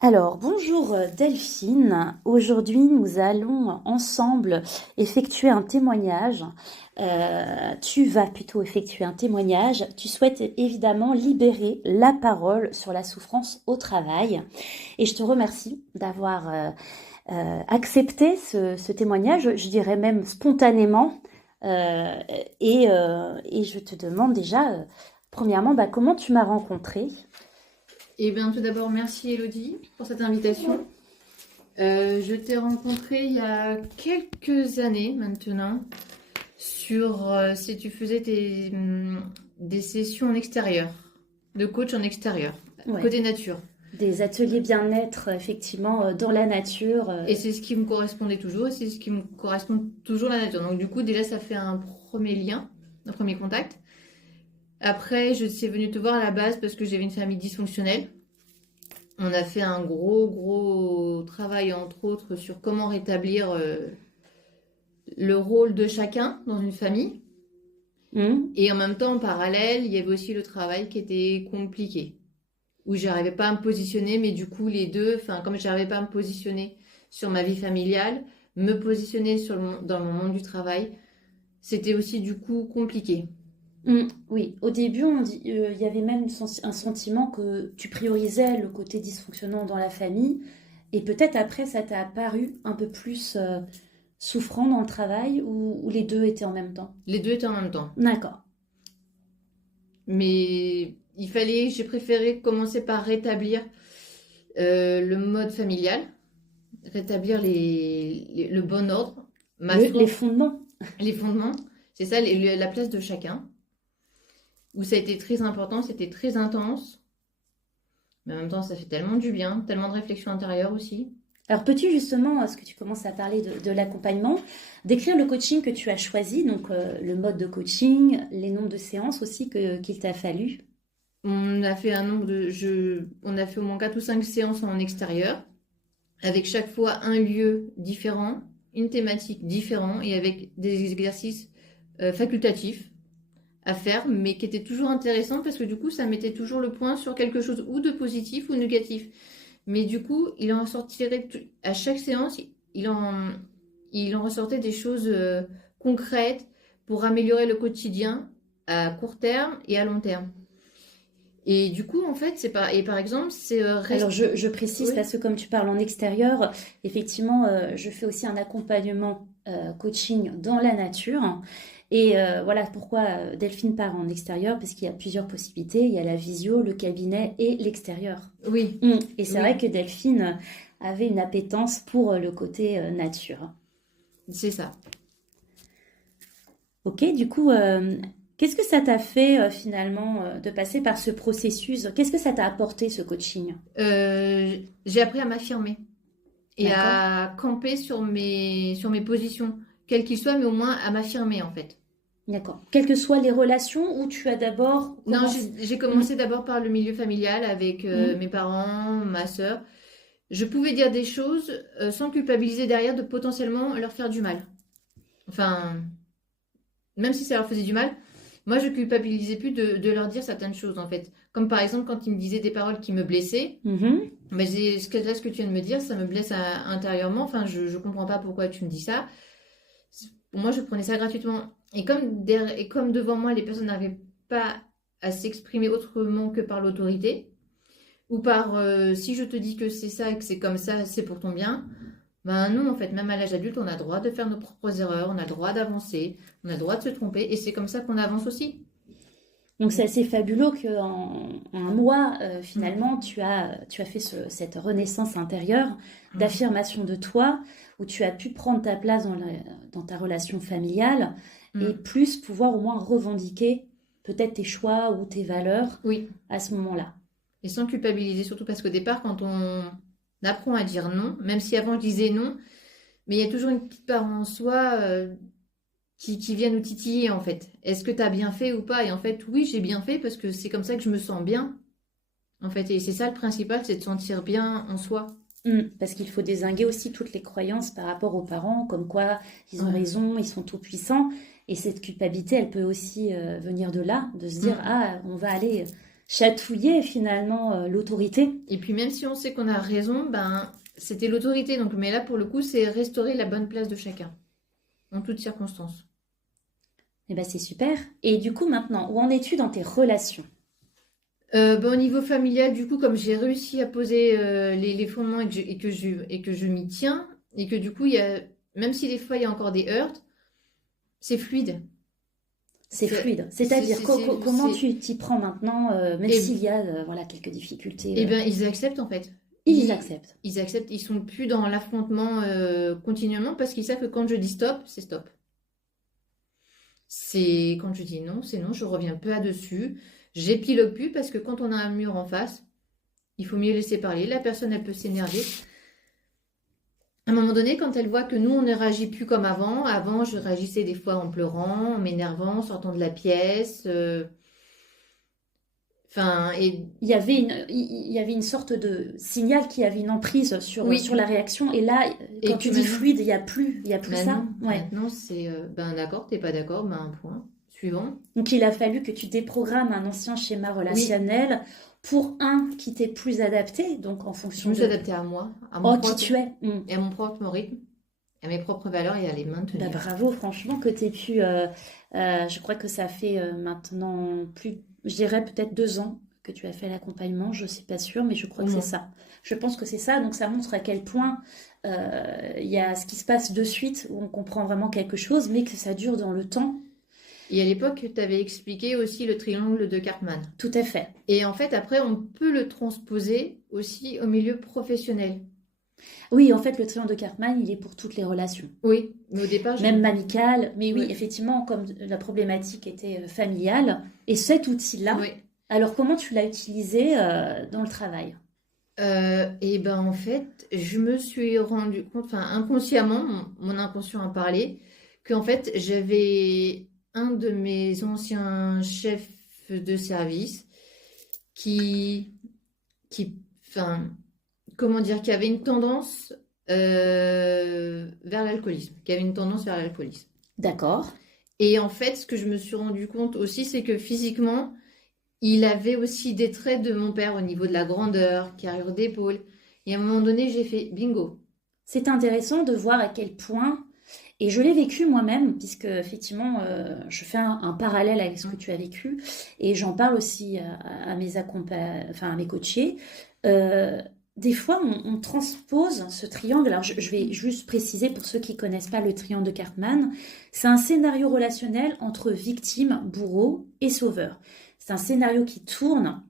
Alors, bonjour Delphine. Aujourd'hui, nous allons ensemble effectuer un témoignage. Tu vas plutôt effectuer un témoignage. Tu souhaites évidemment libérer la parole sur la souffrance au travail. Et je te remercie d'avoir accepté ce témoignage, je dirais même spontanément. Euh, et je te demande déjà, premièrement, comment tu m'as rencontrée? Eh bien, tout d'abord, merci Elodie pour cette invitation. Je t'ai rencontré il y a quelques années maintenant sur si tu faisais des sessions en extérieur, de coach en extérieur, Ouais. côté nature. Des ateliers bien-être, effectivement, dans la nature. Et c'est ce qui me correspondait toujours, et c'est ce qui me correspond toujours la nature. Donc du coup, déjà, ça fait un premier lien, un premier contact. Après, je suis venue te voir à la base parce que j'avais une famille dysfonctionnelle. On a fait un gros travail, entre autres, sur comment rétablir le rôle de chacun dans une famille. Hmm. Et en même temps, en parallèle, il y avait aussi le travail qui était compliqué, où j'arrivais pas à me positionner, mais du coup, les deux, enfin, comme j'arrivais pas à me positionner sur ma vie familiale, me positionner dans mon monde du travail, c'était aussi du coup compliqué. Oui, au début, il y avait même un sentiment que tu priorisais le côté dysfonctionnant dans la famille, et peut-être après, ça t'a apparu un peu plus souffrant dans le travail, ou les deux étaient en même temps. Les deux étaient en même temps. D'accord. Mais j'ai préféré commencer par rétablir le mode familial, rétablir le bon ordre, Les m'asseoir fondements. les fondements, c'est ça, la place de chacun, où ça a été très important, c'était très intense, mais en même temps, ça fait tellement du bien, tellement de réflexion intérieure aussi. Alors, peux-tu justement, parce que tu commences à parler de l'accompagnement, décrire le coaching que tu as choisi, donc le mode de coaching, les nombres de séances aussi qu'il t'a fallu? On a fait on a fait au moins 4 ou 5 séances en extérieur, avec chaque fois un lieu différent, une thématique différente et avec des exercices facultatifs à faire, mais qui étaient toujours intéressants parce que du coup, ça mettait toujours le point sur quelque chose ou de positif ou négatif. Mais du coup, il en sortirait à chaque séance, il en ressortait des choses concrètes pour améliorer le quotidien à court terme et à long terme. Et du coup, en fait, et par exemple, c'est Alors, je précise oui, parce que comme tu parles en extérieur, effectivement, je fais aussi un accompagnement coaching dans la nature. Et voilà pourquoi Delphine part en extérieur, parce qu'il y a plusieurs possibilités. Il y a la visio, le cabinet et l'extérieur. oui, Et c'est vrai oui, que Delphine avait une appétence pour le côté nature. c'est ça. Ok, du coup, qu'est-ce que ça t'a fait finalement de passer par ce processus? Qu'est-ce que ça t'a apporté ce coaching? J'ai appris à m'affirmer et D'accord? à camper sur mes positions, quelles qu'ils soient, mais au moins à m'affirmer en fait. D'accord. Quelles que soient les relations où tu as d'abord Non, commencé. j'ai Hum, commencé d'abord par le milieu familial avec hum. mes parents, ma sœur. Je pouvais dire des choses sans culpabiliser derrière de potentiellement leur faire du mal. Enfin, même si ça leur faisait du mal, moi je culpabilisais plus de leur dire certaines choses en fait. Comme par exemple quand ils me disaient des paroles qui me blessaient, Mhm. mais ce que tu viens de me dire, ça me blesse intérieurement. Enfin, je comprends pas pourquoi tu me dis ça. Pour moi, je prenais ça gratuitement. Et comme devant moi, les personnes n'arrivaient pas à s'exprimer autrement que par l'autorité, ou par si je te dis que c'est ça et que c'est comme ça, c'est pour ton bien. Ben non, en fait, même à l'âge adulte, on a le droit de faire nos propres erreurs, on a le droit d'avancer, on a le droit de se tromper, et c'est comme ça qu'on avance aussi. Donc c'est assez fabuleux qu'en en un mois, Mm. finalement, tu as fait cette renaissance intérieure d'affirmation de toi, où tu as pu prendre ta place dans ta relation familiale et Mm. plus pouvoir au moins revendiquer peut-être tes choix ou tes valeurs Oui, à ce moment-là. et sans culpabiliser, surtout parce qu'au départ, quand on apprend à dire non, même si avant je disais non, mais il y a toujours une petite part en soi qui vient nous titiller en fait. Est-ce que tu as bien fait ou pas? Et en fait, oui, j'ai bien fait parce que c'est comme ça que je me sens bien. En fait, et c'est ça le principal, c'est de se sentir bien en soi. Parce qu'il faut dézinguer aussi toutes les croyances par rapport aux parents, comme quoi ils ont Ouais. raison, ils sont tout puissants. Et cette culpabilité, elle peut aussi venir de là, de se dire, Mm. ah, on va aller chatouiller finalement l'autorité. Et puis même si on sait qu'on a raison, ben c'était l'autorité. Donc, mais là, pour le coup, c'est restaurer la bonne place de chacun, en toutes circonstances. Eh ben c'est super. Et du coup maintenant, où en es-tu dans tes relations? Ben, au niveau familial, du coup, comme j'ai réussi à poser les fondements et que je m'y tiens, et que du coup, même si des fois il y a encore des heurts, c'est fluide. C'est C'est, fluide. C'est-à-dire, comment c'est- tu t'y prends maintenant, même et, s'il y a voilà, quelques difficultés, et ben, ils acceptent en fait. ils acceptent. Ils acceptent, ils sont plus dans l'affrontement continuellement parce qu'ils savent que quand je dis stop, c'est stop. C'est quand je dis non, c'est non, je reviens pas dessus. J'épilogue plus parce que quand on a un mur en face, il faut mieux laisser parler. La personne, elle peut s'énerver. À un moment donné, quand elle voit que nous, on ne réagit plus comme avant, je réagissais des fois en pleurant, en m'énervant, en sortant de la pièce. Enfin, et Il y avait une sorte de signal qui avait une emprise sur oui, la réaction. Et là, et quand que tu dis maintenant, fluide, il y a plus ça. maintenant, Ouais. maintenant, c'est ben d'accord, t'es pas d'accord, ben un point. Suivant. Donc il a fallu que tu déprogrammes un ancien schéma Oui, relationnel pour un qui t'est plus adapté, donc en je fonction me suis de adaptée à moi, à mon oh qui propre, tu es. et à mon propre rythme, à mes propres valeurs et à les Bah, maintenir. bravo, franchement, que tu aies pu. Je crois que ça fait maintenant plus, je dirais peut-être 2 ans que tu as fait l'accompagnement. Je ne suis pas sûre, mais je crois Au que c'est moins. ça. Je pense que c'est ça. Donc ça montre à quel point il y a ce qui se passe de suite où on comprend vraiment quelque chose, mais que ça dure dans le temps. Et à l'époque, tu avais expliqué aussi le triangle de Karpman. Tout à fait. Et en fait, après, on peut le transposer aussi au milieu professionnel. Oui, en fait, le triangle de Karpman, il est pour toutes les relations. Oui, mais au départ, Même amicales. Mais oui, oui, effectivement, comme la problématique était familiale, et cet outil-là, oui. alors comment tu l'as utilisé dans le travail? Et ben en fait, je me suis rendu compte, enfin inconsciemment, mon inconscient a parlé, qu'en fait, j'avais un de mes anciens chefs de service qui, enfin, comment dire, qui avait une tendance vers l'alcoolisme, qui avait une tendance vers l'alcoolisme. D'accord. Et en fait, ce que je me suis rendu compte aussi, c'est que physiquement, il avait aussi des traits de mon père au niveau de la grandeur, carrure d'épaule. Et à un moment donné, j'ai fait bingo. C'est intéressant de voir à quel point, et je l'ai vécu moi-même, puisque effectivement, je fais un parallèle avec ce que tu as vécu, et j'en parle aussi à mes enfin à mes coachés. Euh, des fois, on transpose ce triangle. Alors, je vais juste préciser pour ceux qui connaissent pas le triangle de Cartman. C'est un scénario relationnel entre victime, bourreau et sauveur. C'est un scénario qui tourne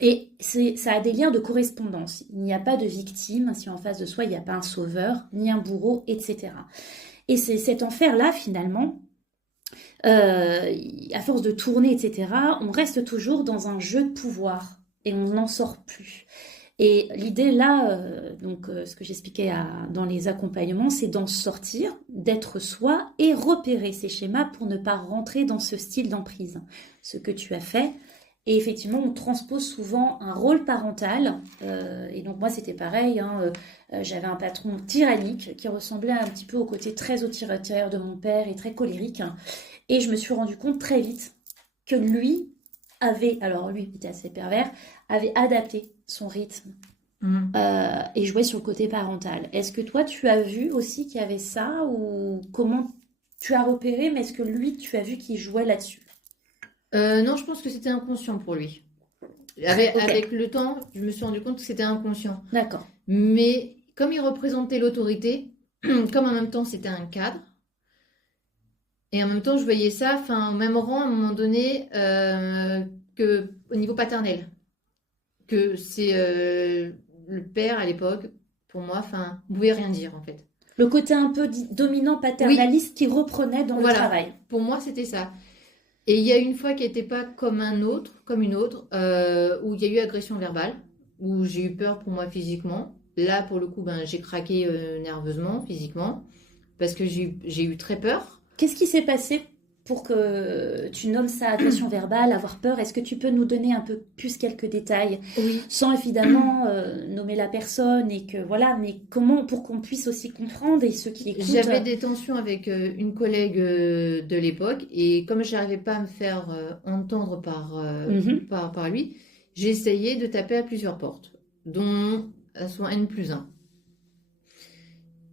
et ça a des liens de correspondance. Il n'y a pas de victime si en face de soi, il n'y a pas un sauveur, ni un bourreau, etc. Et c'est cet enfer-là, finalement, à force de tourner, etc., on reste toujours dans un jeu de pouvoir et on n'en sort plus. Et l'idée là, ce que j'expliquais dans les accompagnements, c'est d'en sortir, d'être soi et repérer ces schémas pour ne pas rentrer dans ce style d'emprise. Ce que tu as fait. Et effectivement, on transpose souvent un rôle parental. Et donc moi, c'était pareil. Hein, j'avais un patron tyrannique qui ressemblait un petit peu au côté très autoritaire de mon père et très colérique. Et je me suis rendu compte très vite que lui alors lui, qui était assez pervers, avait adapté son rythme Mhm. et jouait sur le côté parental. Est-ce que toi, tu as vu aussi qu'il y avait ça ou comment tu as repéré, mais est-ce que lui, tu as vu qu'il jouait là-dessus? Non, je pense que c'était inconscient pour lui. Ok, Avec le temps, je me suis rendu compte que c'était inconscient. d'accord. Mais comme il représentait l'autorité, comme en même temps c'était un cadre, et en même temps je voyais ça, enfin, au même rang à un moment donné que au niveau paternel, que c'est le père à l'époque, pour moi, enfin, ne pouvait rien dire en fait. Le côté un peu dominant Oui, paternaliste qui reprenait dans le voilà, travail. pour moi c'était ça. Et il y a une fois qui n'était pas comme un autre, comme une autre, où il y a eu agression verbale, où j'ai eu peur pour moi physiquement. Là, pour le coup, ben, j'ai craqué nerveusement, physiquement, parce que j'ai eu très peur. Qu'est-ce qui s'est passé pour que tu nommes ça agression verbale, avoir peur? Est-ce que tu peux nous donner un peu plus quelques détails, Oui, sans évidemment nommer la personne et que voilà, mais comment pour qu'on puisse aussi comprendre et ceux qui écoutent. j'avais des tensions avec une collègue de l'époque, et comme je n'arrivais pas à me faire entendre Mhm. par lui, j'ai essayé de taper à plusieurs portes, dont à son N+1.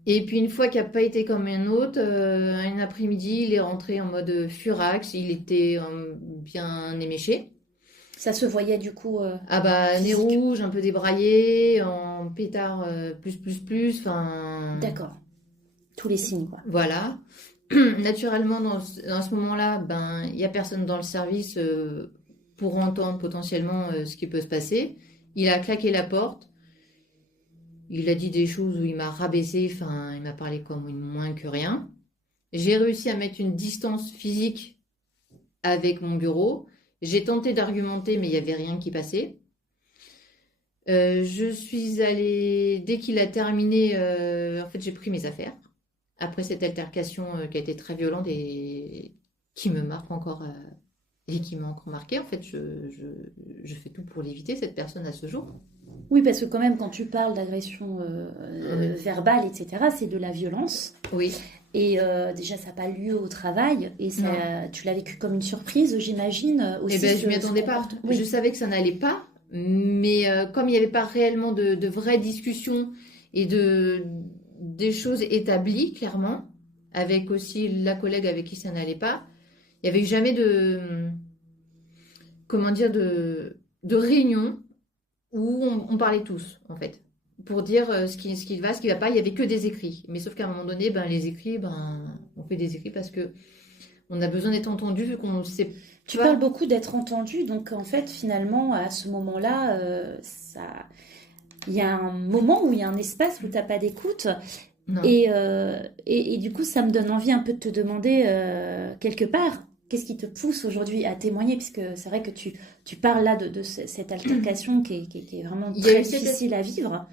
Et puis une fois qu'il n'a pas été comme un autre, un après-midi, il est rentré en mode furax, il était bien éméché. Ça se voyait du coup Ah bah, nez physique. rouge, un peu débraillé, en pétard enfin... D'accord. Tous les signes, quoi. Voilà. Naturellement, dans ce moment-là, ben, il n'y a personne dans le service pour entendre potentiellement ce qui peut se passer. Il a claqué la porte. Il a dit des choses où il m'a rabaissé, enfin, il m'a parlé comme moins que rien. J'ai réussi à mettre une distance physique avec mon bureau. J'ai tenté d'argumenter, mais il n'y avait rien qui passait. Je suis allée, dès qu'il a terminé, en fait, j'ai pris mes affaires. Après cette altercation qui a été très violente et qui me marque encore et qui m'a encore marqué, en fait, je fais tout pour l'éviter, cette personne à ce jour. Oui, parce que quand même, quand tu parles d'agression verbale, etc., c'est de la violence. Oui, Et déjà, ça n'a pas lieu au travail. Et ça, non. tu l'as vécu comme une surprise, j'imagine, Eh aussi ben, je m'y ce attendais pas. comportement. Je Oui, savais que ça n'allait pas, mais comme il n'y avait pas réellement de vraies discussions et des choses établies, clairement, avec aussi la collègue avec qui ça n'allait pas, il n'y avait eu jamais comment dire, de réunion où on parlait tous, en fait, pour dire ce qui va, ce qui va pas. Il y avait que des écrits. Mais sauf qu'à un moment donné, ben, les écrits, ben, on fait des écrits parce que on a besoin d'être entendu vu qu'on ne sait tu parles pas. beaucoup d'être entendu. Donc, en fait, finalement, à ce moment-là, il y a un moment où il y a un espace où tu n'as pas d'écoute. Non. Et du coup, ça me donne envie un peu de te demander, quelque part, qu'est-ce qui te pousse aujourd'hui à témoigner, puisque c'est vrai que tu parles là de cette altercation qui est vraiment Il y a très eu cette difficile à vivre.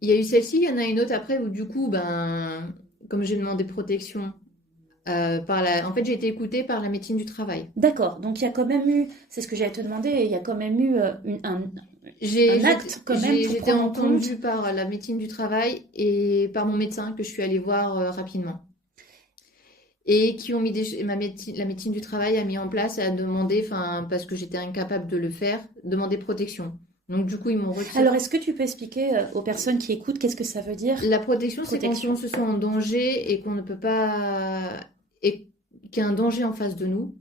Il y a eu celle-ci, il y en a une autre après où du coup, ben, comme j'ai demandé protection, en fait, j'ai été écoutée par la médecine du travail. D'accord, donc il y a quand même eu, c'est ce que j'allais te demander, il y a quand même eu un acte quand même pour J'ai été prendre en compte. entendue par la médecine du travail et par mon médecin que je suis allée voir rapidement. Et qui ont mis la médecine du travail a mis en place et a demandé, enfin, parce que j'étais incapable de le faire, demander protection. Donc du coup, ils m'ont retiré. Alors, est-ce que tu peux expliquer aux personnes qui écoutent qu'est-ce que ça veut dire La protection, c'est quand on protection? se sent en danger et qu'on ne peut pas... et qu'il y a un danger en face de nous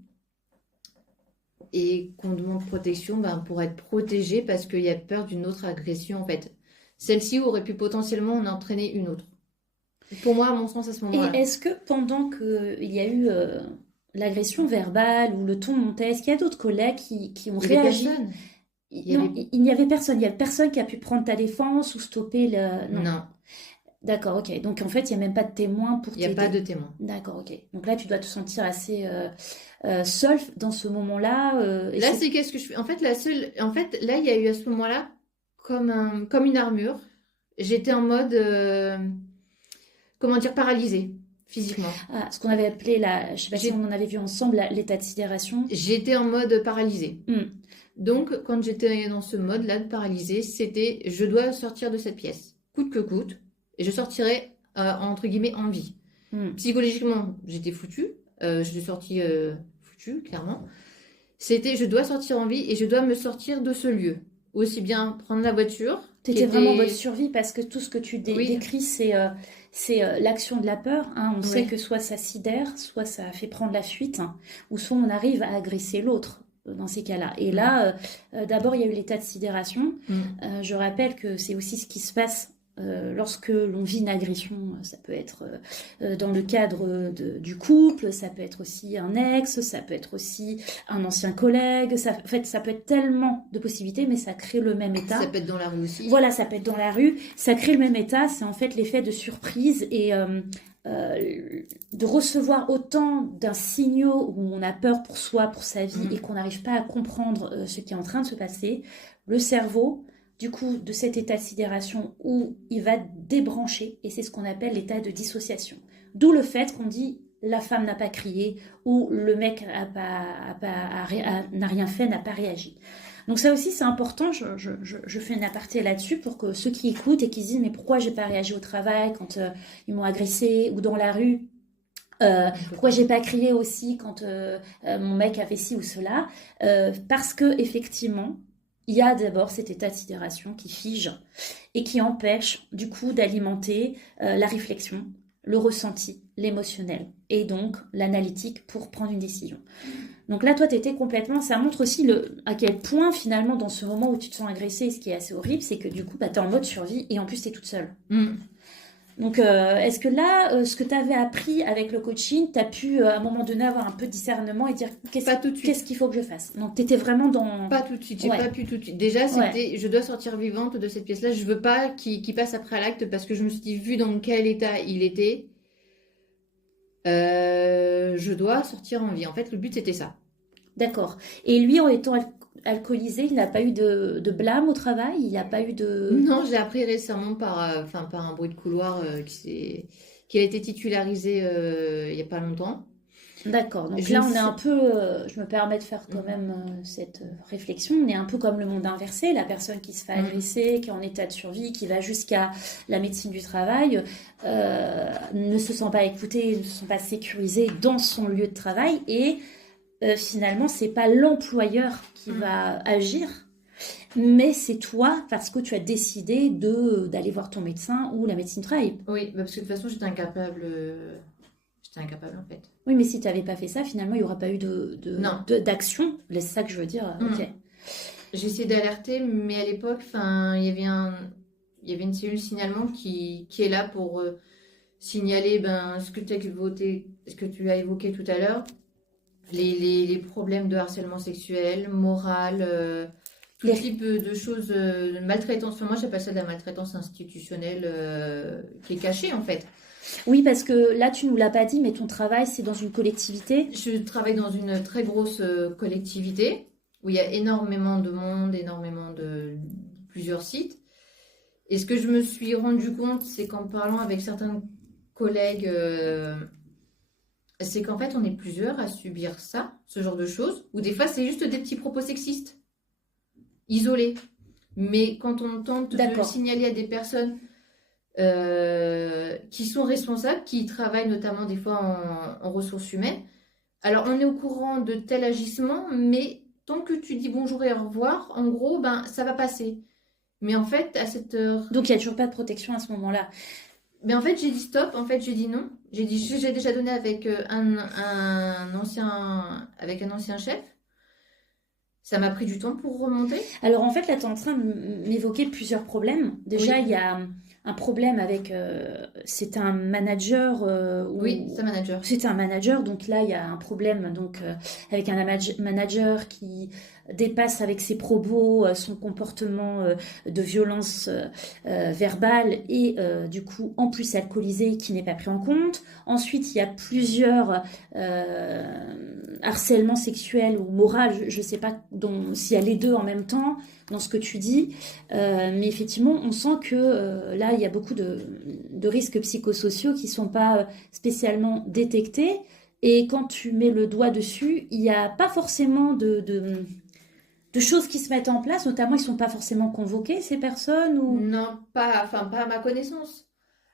et qu'on demande protection ben, pour être protégé parce qu'il y a peur d'une autre agression en fait. Celle-ci aurait pu potentiellement en entraîner une autre. Pour moi, à mon sens, à ce Et moment-là. est-ce que pendant qu'il y a eu l'agression verbale ou le ton montait, est-ce qu'il y a d'autres collègues qui ont Il y avait réagi? personne. Il y Non, avait... il n'y avait personne. Il n'y a personne qui a pu prendre ta défense ou stopper le... Non. Non, D'accord, ok. Donc en fait, il n'y a même pas de témoin pour il n'y a pas t'aider. de témoin. D'accord, ok. Donc là, tu dois te sentir assez seul dans ce moment-là. Et Là, c'est... c'est qu'est-ce que je fais? En fait, en fait, là, il y a eu à ce moment-là comme une armure. J'étais en mode, comment dire, paralysée physiquement. Ah, ce qu'on avait appelé, je sais pas si on J'ai- en avait vu ensemble, l'état de sidération. J'étais en mode paralysée. Hmm. Donc, quand j'étais dans ce mode-là de paralysée, c'était je dois sortir de cette pièce, coûte que coûte, et je sortirai entre guillemets en vie. Hmm. Psychologiquement, j'étais foutue, je suis sortie foutue, clairement. C'était je dois sortir en vie et je dois me sortir de ce lieu. Aussi bien prendre la voiture, qui T'étais vraiment en mode était. survie parce que tout ce que tu Oui, décris, c'est l'action de la peur, hein. On sait oui. que soit ça sidère, soit ça fait prendre la fuite, hein, ou soit on arrive à agresser l'autre dans ces cas-là. Et Mm, là, d'abord, il y a eu l'état de sidération. mm. Je rappelle que c'est aussi ce qui se passe lorsque l'on vit une agression. Ça peut être dans le cadre du couple, ça peut être aussi un ex, ça peut être aussi un ancien collègue. En fait, ça peut être tellement de possibilités, mais ça crée le même état. Ça peut être dans la rue aussi. Voilà, ça peut être dans la rue. Ça crée le même état. C'est en fait l'effet de surprise et de recevoir autant d'un signaux où on a peur pour soi, pour sa vie et Mm. qu'on n'arrive pas à comprendre ce qui est en train de se passer. Le cerveau, du coup, de cet état de sidération où il va débrancher et c'est ce qu'on appelle l'état de dissociation. D'où le fait qu'on dit la femme n'a pas crié ou le mec n'a rien fait, n'a pas réagi. Donc ça aussi c'est important, je fais une aparté là-dessus pour que ceux qui écoutent et qui se disent mais pourquoi j'ai pas réagi au travail quand ils m'ont agressé ou dans la rue, On peut pourquoi pas. j'ai pas crié aussi quand mon mec a fait ci ou cela, parce que effectivement il y a d'abord cet état de sidération qui fige et qui empêche du coup d'alimenter la réflexion, le ressenti, l'émotionnel et donc l'analytique pour prendre une décision. Donc là, toi, tu étais complètement... Ça montre aussi à quel point, finalement, dans ce moment où tu te sens agressée, ce qui est assez horrible, c'est que du coup, bah, tu es en mode survie et en plus, tu es toute seule. Donc, est-ce que là, ce que tu avais appris avec le coaching, tu as pu, à un moment donné, avoir un peu de discernement et dire Pas tout de suite. qu'est-ce qu'il faut que je fasse? Donc, tu étais vraiment dans... Pas tout de suite, j'ai Ouais. pas pu tout de suite. Déjà, Ouais. c'était, je dois sortir vivante de cette pièce-là. Je veux pas qu'il passe après à l'acte parce que je me suis dit, vu dans quel état il était, je dois sortir en vie. En fait, le but, c'était ça. D'accord. Et lui, en étant alcoolisé, il n'a pas eu de blâme au travail? Il n'y a pas eu de... Non, j'ai appris récemment par un bruit de couloir qui a été titularisé il y a pas longtemps. D'accord. Donc Je là, ne on est sais- un peu... je me permets de faire quand même cette réflexion. On est un peu comme le monde inversé. La personne qui se fait agresser, qui est en état de survie, qui va jusqu'à la médecine du travail, ne se sent pas écoutée, ne se sent pas sécurisée dans son lieu de travail. Et finalement, c'est pas l'employeur qui va agir, mais c'est toi parce que tu as décidé d'aller voir ton médecin ou la médecine du travail. Oui, parce que de toute façon, j'étais incapable. J'étais incapable en fait. Oui, mais si tu n'avais pas fait ça, finalement, il n'y aura pas eu Non. d'action. C'est ça que je veux dire. Ok. J'ai essayé d'alerter, mais à l'époque, il y avait une cellule signalement qui est là pour signaler ce que ce que tu as évoqué tout à l'heure, les problèmes de harcèlement sexuel, moral, tout type de choses, maltraitance. Enfin, moi, j'appelle ça de la maltraitance institutionnelle qui est cachée en fait. Oui, parce que là, tu nous l'as pas dit, mais ton travail, c'est dans une collectivité. Je travaille dans une très grosse collectivité où il y a énormément de monde, énormément de plusieurs sites. Et ce que je me suis rendu compte, c'est qu'en parlant avec certains collègues, c'est qu'en fait, on est plusieurs à subir ça, ce genre de choses, ou des fois, c'est juste des petits propos sexistes, isolés. Mais quand on tente de le D'accord. signaler à des personnes qui sont responsables, qui travaillent notamment des fois en ressources humaines, alors on est au courant de tel agissement, mais tant que tu dis bonjour et au revoir, en gros, ça va passer. Mais en fait, à cette heure. Donc, il n'y a toujours pas de protection à ce moment-là. Mais en fait, j'ai dit stop. En fait, j'ai dit non. J'ai déjà donné avec avec un ancien chef. Ça m'a pris du temps pour remonter. Alors, en fait, là, tu es en train de m'évoquer plusieurs problèmes. Déjà, Oui. il y a un problème avec... c'est un manager... Oui, c'est un manager. C'est un manager, donc là, il y a un problème donc, avec un manager qui dépasse avec ses propos, son comportement de violence verbale et du coup, en plus alcoolisé, qui n'est pas pris en compte. Ensuite, il y a plusieurs harcèlements sexuels ou moraux, je ne sais pas s'il y a les deux en même temps dans ce que tu dis, mais effectivement, on sent que là, il y a beaucoup de risques psychosociaux qui ne sont pas spécialement détectés. Et quand tu mets le doigt dessus, il n'y a pas forcément de choses qui se mettent en place, notamment ils ne sont pas forcément convoqués, ces personnes ou... Non, pas à ma connaissance.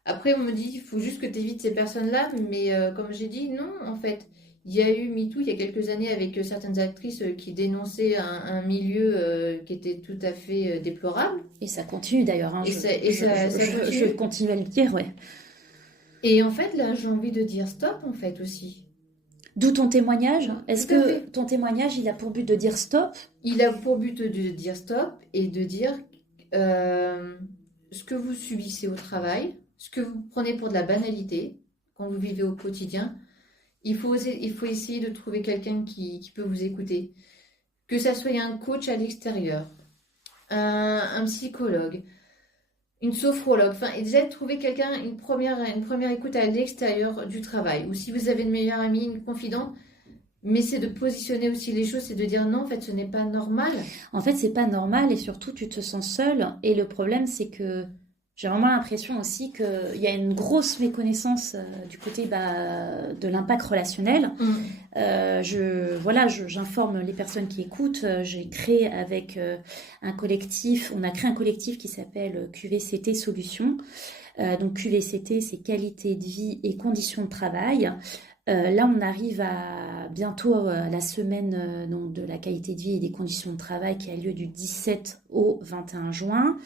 Après, on me dit, il faut juste que tu évites ces personnes-là, mais comme j'ai dit, non, en fait. Il y a eu MeToo il y a quelques années avec certaines actrices qui dénonçaient un milieu qui était tout à fait déplorable. Et ça continue d'ailleurs, hein, Ça je continue. continue à le dire, ouais. Et en fait, là, j'ai envie de dire stop, en fait, aussi. D'où ton témoignage. Est-ce Tout à que fait. ton témoignage, il a pour but de dire stop? Il a pour but de dire stop et de dire ce que vous subissez au travail, ce que vous prenez pour de la banalité quand vous vivez au quotidien. Il faut essayer de trouver quelqu'un qui peut vous écouter. Que ça soit un coach à l'extérieur, un psychologue, une sophrologue. Enfin, et déjà trouver quelqu'un, une première écoute à l'extérieur du travail. Ou si vous avez une meilleure amie, une confidente, mais c'est de positionner aussi les choses, c'est de dire non, en fait, ce n'est pas normal. En fait, c'est pas normal et surtout, tu te sens seule. Et le problème, c'est que j'ai vraiment l'impression aussi qu'il y a une grosse méconnaissance du côté de l'impact relationnel. J'informe les personnes qui écoutent. J'ai créé avec un collectif, on a créé un collectif qui s'appelle QVCT Solutions. Donc QVCT, c'est qualité de vie et conditions de travail. Là, on arrive à bientôt à la semaine donc de la qualité de vie et des conditions de travail qui a lieu du 17 au 21 juin.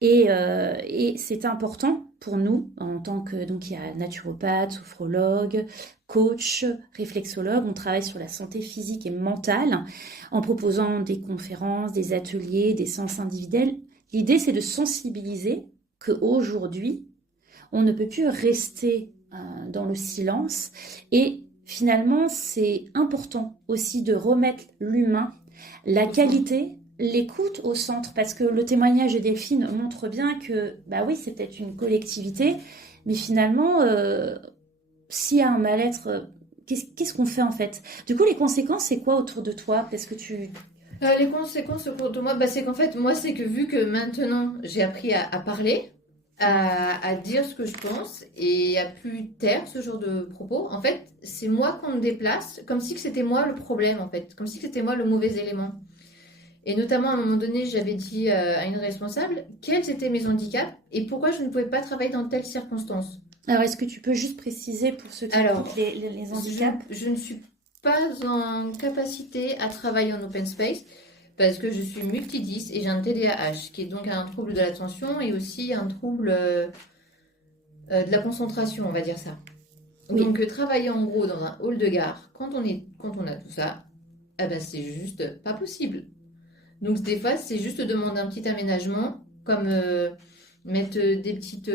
Et c'est important pour nous, en tant que, donc il y a naturopathe, sophrologue, coach, réflexologue, on travaille sur la santé physique et mentale en proposant des conférences, des ateliers, des séances individuelles. L'idée, c'est de sensibiliser qu'aujourd'hui, on ne peut plus rester dans le silence et finalement, c'est important aussi de remettre l'humain, la qualité, l'écoute au centre, parce que le témoignage de Delphine montre bien que, bah oui, c'est peut-être une collectivité, mais finalement, s'il y a un mal-être, qu'est-ce qu'on fait en fait? Du coup, les conséquences, c'est quoi autour de toi? Parce que tu... Les conséquences autour de moi, bah, c'est qu'en fait, moi, c'est que vu que maintenant j'ai appris à parler, à dire ce que je pense et à plus taire ce genre de propos, en fait, c'est moi qu'on me déplace, comme si que c'était moi le problème, en fait, comme si que c'était moi le mauvais élément. Et notamment, à un moment donné, j'avais dit à une responsable quels étaient mes handicaps et pourquoi je ne pouvais pas travailler dans telles circonstances. Alors, est-ce que tu peux juste préciser pour ceux qui Alors, écoutent les handicaps? je ne suis pas en capacité à travailler en open space parce que je suis multidys et j'ai un TDAH, qui est donc un trouble de l'attention et aussi un trouble de la concentration, on va dire ça. Oui. Donc, travailler en gros dans un hall de gare, quand on a tout ça, eh ben, c'est juste pas possible. Donc, des fois, c'est juste demander un petit aménagement, comme mettre des petites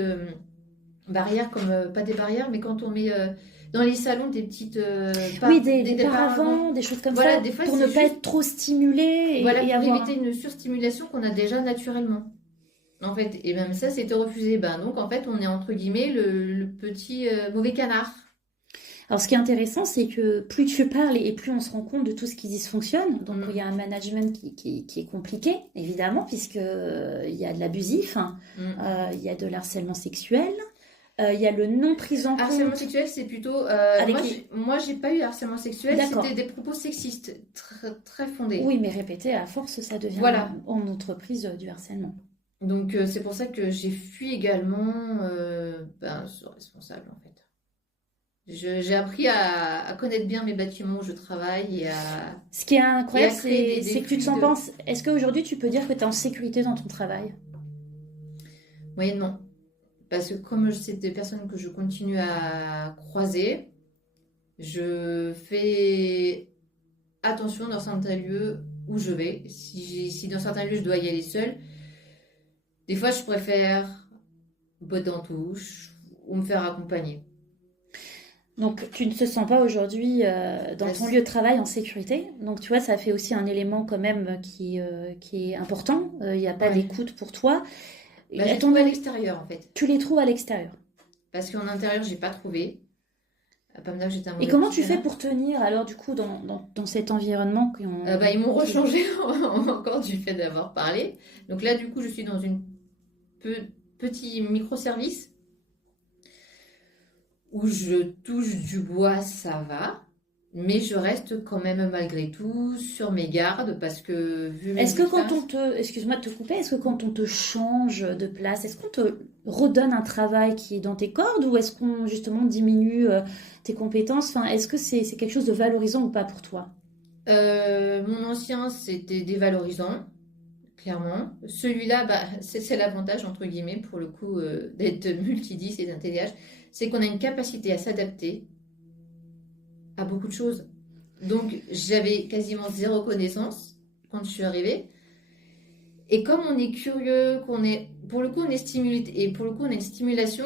barrières, comme pas des barrières, mais quand on met dans les salons des petites. Oui, des paravents, des choses comme voilà, ça, des fois, pour c'est ne pas juste. être trop stimulé Voilà, et pour avoir... éviter une surstimulation qu'on a déjà naturellement. En fait, et même ça, c'était refusé. Ben, donc, en fait, on est entre guillemets le petit mauvais canard. Alors, ce qui est intéressant, c'est que plus tu parles et plus on se rend compte de tout ce qui dysfonctionne. Donc, il y a un management qui est compliqué, évidemment, puisque il y a de l'abusif, hein, il y a de l'harcèlement sexuel, il y a le non prise en Harcèlement compte. sexuel, c'est plutôt. Avec Moi, j'ai pas eu de harcèlement sexuel, D'accord. c'était des propos sexistes, très, très fondés. Oui, mais répéter à force, ça devient Voilà. en entreprise du harcèlement. Donc, c'est pour ça que j'ai fui également ce responsable, en fait. J'ai appris à connaître bien mes bâtiments où je travaille et à, Ce qui est et à incroyable, créer des c'est que tu te sens fluides. pas... Est-ce qu'aujourd'hui, tu peux dire que tu es en sécurité dans ton travail? Moyennement. Parce que comme c'est des personnes que je continue à croiser, je fais attention dans certains lieux où je vais. Si dans certains lieux je dois y aller seule, des fois je préfère botter en touche ou me faire accompagner. Donc, tu ne te sens pas aujourd'hui dans ton lieu de travail en sécurité. Donc, tu vois, ça fait aussi un élément quand même qui est important. Il n'y a pas Ouais. d'écoute pour toi. Bah, j'ai trouvé à l'extérieur en fait. Tu les trouves à l'extérieur. Parce qu'en intérieur, j'ai pas trouvé. Pas me dire que j'étais un Et mauvais comment petit tu fais canard. pour tenir alors du coup dans cet environnement Ils m'ont rechangé encore du fait d'avoir parlé. Donc là, du coup, je suis dans une petit microservice où je touche du bois, ça va. Mais je reste quand même malgré tout sur mes gardes parce que vu mes Est-ce que quand expériences- on te, excuse-moi de te couper, est-ce que quand on te change de place, est-ce qu'on te redonne un travail qui est dans tes cordes ou est-ce qu'on justement diminue tes compétences? Enfin, est-ce que c'est quelque chose de valorisant ou pas pour toi? Mon ancien, c'était dévalorisant, clairement. Celui-là, bah, c'est l'avantage, entre guillemets, pour le coup, d'être multidis et d'un TDAH, c'est qu'on a une capacité à s'adapter à beaucoup de choses. Donc, j'avais quasiment zéro connaissance quand je suis arrivée. Et comme on est curieux, pour le coup, on est stimulé, et pour le coup, on a une stimulation,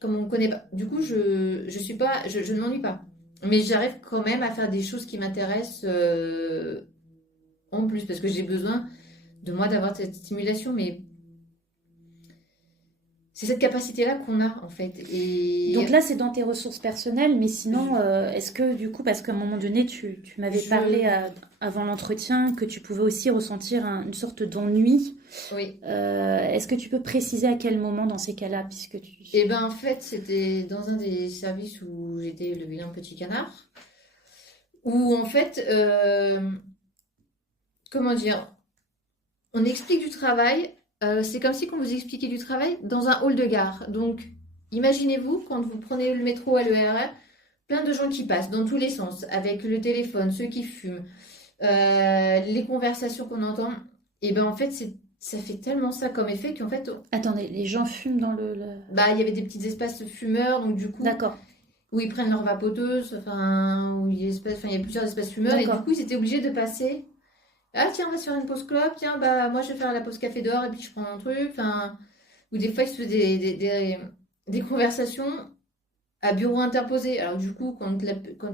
comme on ne connaît pas. Du coup, je suis pas, je ne m'ennuie pas. Mais j'arrive quand même à faire des choses qui m'intéressent en plus, parce que j'ai besoin de moi d'avoir cette stimulation, mais c'est cette capacité-là qu'on a, en fait. Et Donc là, c'est dans tes ressources personnelles, mais sinon, est-ce que du coup, parce qu'à un moment donné, tu m'avais Je- parlé avant l'entretien que tu pouvais aussi ressentir une sorte d'ennui. oui. Est-ce que tu peux préciser à quel moment dans ces cas-là, puisque tu... Et ben en fait, c'était dans un des services où j'étais le vilain petit canard, où en fait, comment dire, on explique du travail, c'est comme si on vous expliquait du travail dans un hall de gare. Donc, imaginez-vous, quand vous prenez le métro à l'ERR, plein de gens qui passent dans tous les sens, avec le téléphone, ceux qui fument, les conversations qu'on entend, et ben en fait, ça fait tellement ça comme effet qu'en fait, Attendez, les gens fument dans bah, il y avait des petits espaces fumeurs, donc du coup, D'accord, où ils prennent leur vapoteuse, enfin, où il y a plusieurs espaces fumeurs, et du d'accord. coup, ils étaient obligés de passer. Ah, tiens, on va se faire une pause clope, tiens, bah, moi, je vais faire la pause café dehors, et puis je prends un truc, enfin, ou des fois, ils se faisaient des conversations à bureau interposé. Alors, du coup, quand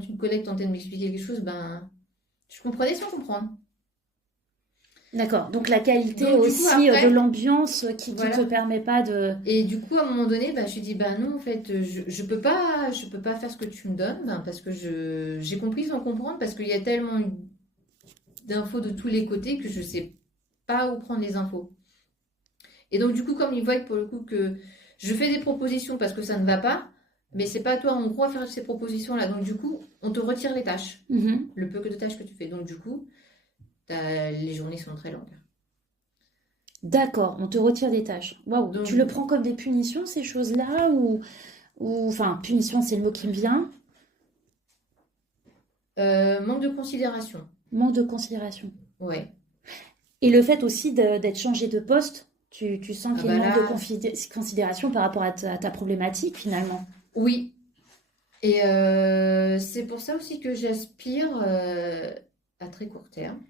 une collègue tentait de m'expliquer quelque chose, ben, je comprenais sans comprendre. D'accord. Donc la qualité Donc, du coup, aussi de après, l'ambiance qui te voilà. permet pas de... Et du coup, à un moment donné, bah, je lui dis, bah non, en fait, je peux pas faire ce que tu me donnes, ben, parce que j'ai compris sans comprendre, parce qu'il y a tellement d'infos de tous les côtés que je sais pas où prendre les infos. Et donc, du coup, comme il voit que pour le coup que je fais des propositions parce que ça ne va pas, mais c'est pas à toi, en gros, à faire ces propositions-là. Donc, du coup, on te retire les tâches, Mhm. le peu que de tâches que tu fais. Donc, du coup, les journées sont très longues. D'accord, on te retire des tâches. Waouh. Tu le Donc, prends comme des punitions, ces choses-là, enfin, punition, c'est le mot qui me vient. manque de considération. Manque de considération. Ouais. Et le fait aussi d'être changé de poste, tu sens Ah qu'il y a bah une manque de là, considération par rapport à ta problématique finalement. oui. Et c'est pour ça aussi que j'aspire à très court terme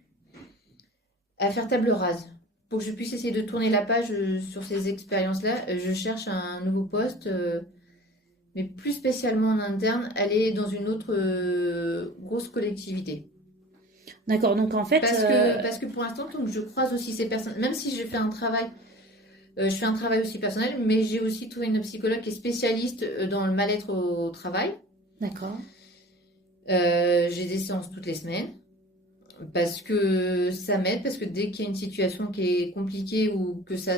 à faire table rase. Pour que je puisse essayer de tourner la page sur ces expériences-là, je cherche un nouveau poste, mais plus spécialement en interne, aller dans une autre grosse collectivité. D'accord, donc en fait, Parce que pour l'instant, donc, je croise aussi ces personnes, même si j'ai fait un travail, je fais un travail aussi personnel, mais j'ai aussi trouvé une psychologue qui est spécialiste dans le mal-être au travail. d'accord. J'ai des séances toutes les semaines. Parce que ça m'aide, parce que dès qu'il y a une situation qui est compliquée ou que ça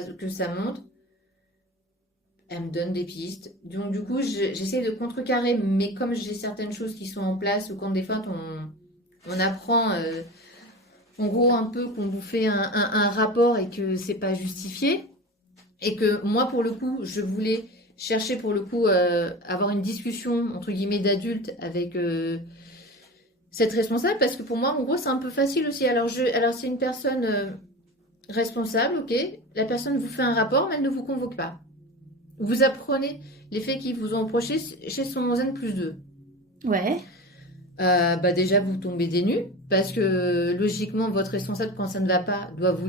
monte, elle me donne des pistes. Donc du coup, j'essaie de contrecarrer, mais comme j'ai certaines choses qui sont en place, ou quand des fois on apprend, en gros un peu qu'on vous fait un rapport et que c'est pas justifié, et que moi pour le coup, je voulais chercher pour le coup avoir une discussion entre guillemets d'adulte avec cette responsable, parce que pour moi, en gros, c'est un peu facile aussi. Alors c'est une personne responsable, ok. La personne vous fait un rapport, mais elle ne vous convoque pas. Vous apprenez les faits qu'ils vous ont reprochés chez son N plus 2. Ouais. Bah déjà, vous tombez des nues, parce que logiquement, votre responsable, quand ça ne va pas, doit vous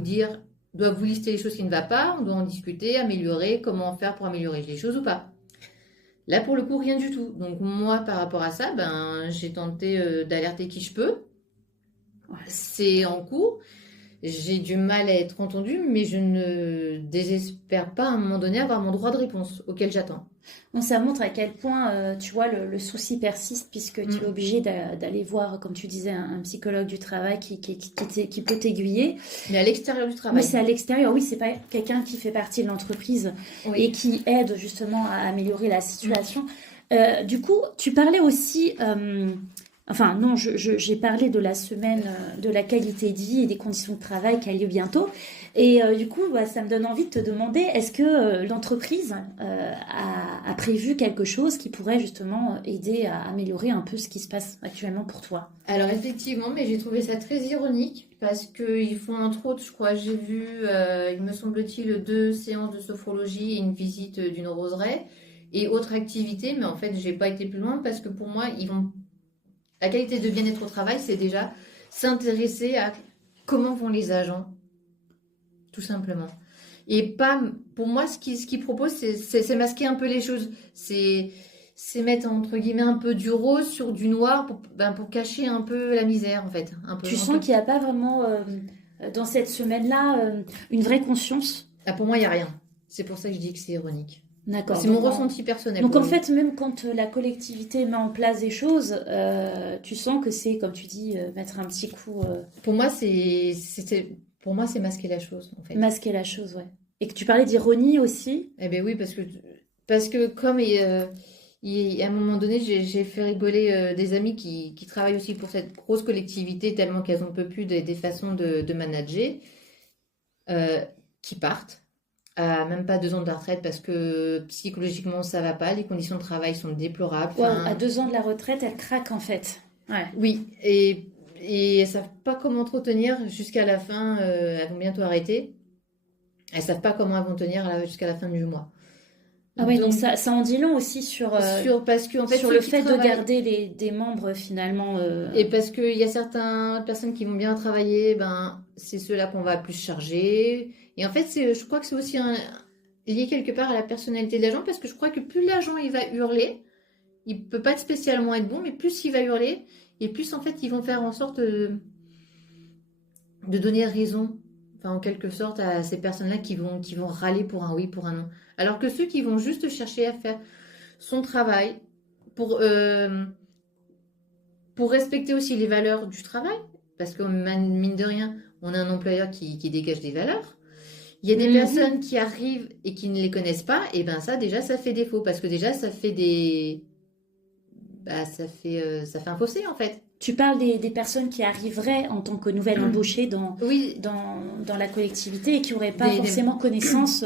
lister les choses qui ne vont pas, on doit en discuter, améliorer, comment faire pour améliorer les choses ou pas. Là, pour le coup, rien du tout. Donc moi, par rapport à ça, ben, j'ai tenté d'alerter qui je peux. Ouais. C'est en cours. J'ai du mal à être entendue, mais je ne désespère pas à un moment donné avoir mon droit de réponse auquel j'attends. Bon, ça montre à quel point, tu vois, le souci persiste puisque tu es Mm. obligé d'aller voir, comme tu disais, un psychologue du travail qui peut t'aiguiller. Mais à l'extérieur du Mais travail. c'est à l'extérieur, oui, c'est pas quelqu'un qui fait partie de l'entreprise et Oui. qui aide justement à améliorer la Mm. situation. Du coup, tu parlais aussi, enfin non, j'ai parlé de la semaine de la qualité de vie et des conditions de travail qui a lieu bientôt. Et du coup, bah, ça me donne envie de te demander, est-ce que l'entreprise a prévu quelque chose qui pourrait justement aider à améliorer un peu ce qui se passe actuellement pour toi? Alors effectivement, mais j'ai trouvé ça très ironique parce qu'ils font entre autres, je crois, j'ai vu, il me semble-t-il, 2 séances de sophrologie et une visite d'une roseraie et autres activités, mais en fait, j'ai pas été plus loin parce que pour moi, la qualité de bien-être au travail, c'est déjà s'intéresser à comment vont les agents, tout simplement. Et pas, pour moi, ce qu'ils proposent, c'est masquer un peu les choses. C'est mettre, entre guillemets, un peu du rose sur du noir pour cacher un peu la misère, en fait. Tu Un sens peu. qu'il n'y a pas vraiment, dans cette semaine-là, une vraie conscience? Ah, pour moi, il n'y a rien. C'est pour ça que je dis que c'est ironique. D'accord. C'est mon ressenti personnel Donc pour en le coup. fait, même quand la collectivité met en place des choses, tu sens que c'est, comme tu dis, mettre un petit coup, Pour moi, pour moi, c'est masquer la chose, en fait. masquer la chose, ouais. Et que tu parlais d'ironie aussi. Eh ben oui, parce que comme à un moment donné, j'ai fait rigoler des amis qui travaillent aussi pour cette grosse collectivité tellement qu'elles n'en peuvent plus des façons de manager, euh, qui partent. à même pas 2 ans de la retraite parce que psychologiquement ça va pas, les conditions de travail sont déplorables. Waouh, à 2 ans de la retraite, elle craque en fait. Ouais. Oui, et elles savent pas comment trop tenir jusqu'à la fin. Elles vont bientôt arrêter. Elles savent pas comment elles vont tenir jusqu'à la fin du mois. Ah oui, donc Donc ça en dit long aussi parce que en fait sur ceux le qui fait de travaillent garder des membres finalement. et parce qu'il y a certaines personnes qui vont bien travailler, ben c'est ceux-là qu'on va plus charger. Et en fait je crois que c'est aussi lié quelque part à la personnalité de l'agent parce que je crois que plus l'agent il va hurler, il peut pas spécialement être bon, mais plus il va hurler et plus en fait ils vont faire en sorte de donner raison, enfin en quelque sorte, à ces personnes-là qui vont râler pour un oui, pour un non. Alors que ceux qui vont juste chercher à faire son travail pour, euh, pour respecter aussi les valeurs du travail, parce que mine de rien, on a un employeur qui dégage des valeurs. Il y a des Mhm. personnes qui arrivent et qui ne les connaissent pas, et ben ça déjà ça fait défaut, parce que déjà ça fait un fossé en fait. Tu parles des personnes qui arriveraient en tant que nouvelles embauchées Oui, dans la collectivité et qui n'auraient pas des, des- forcément connaissance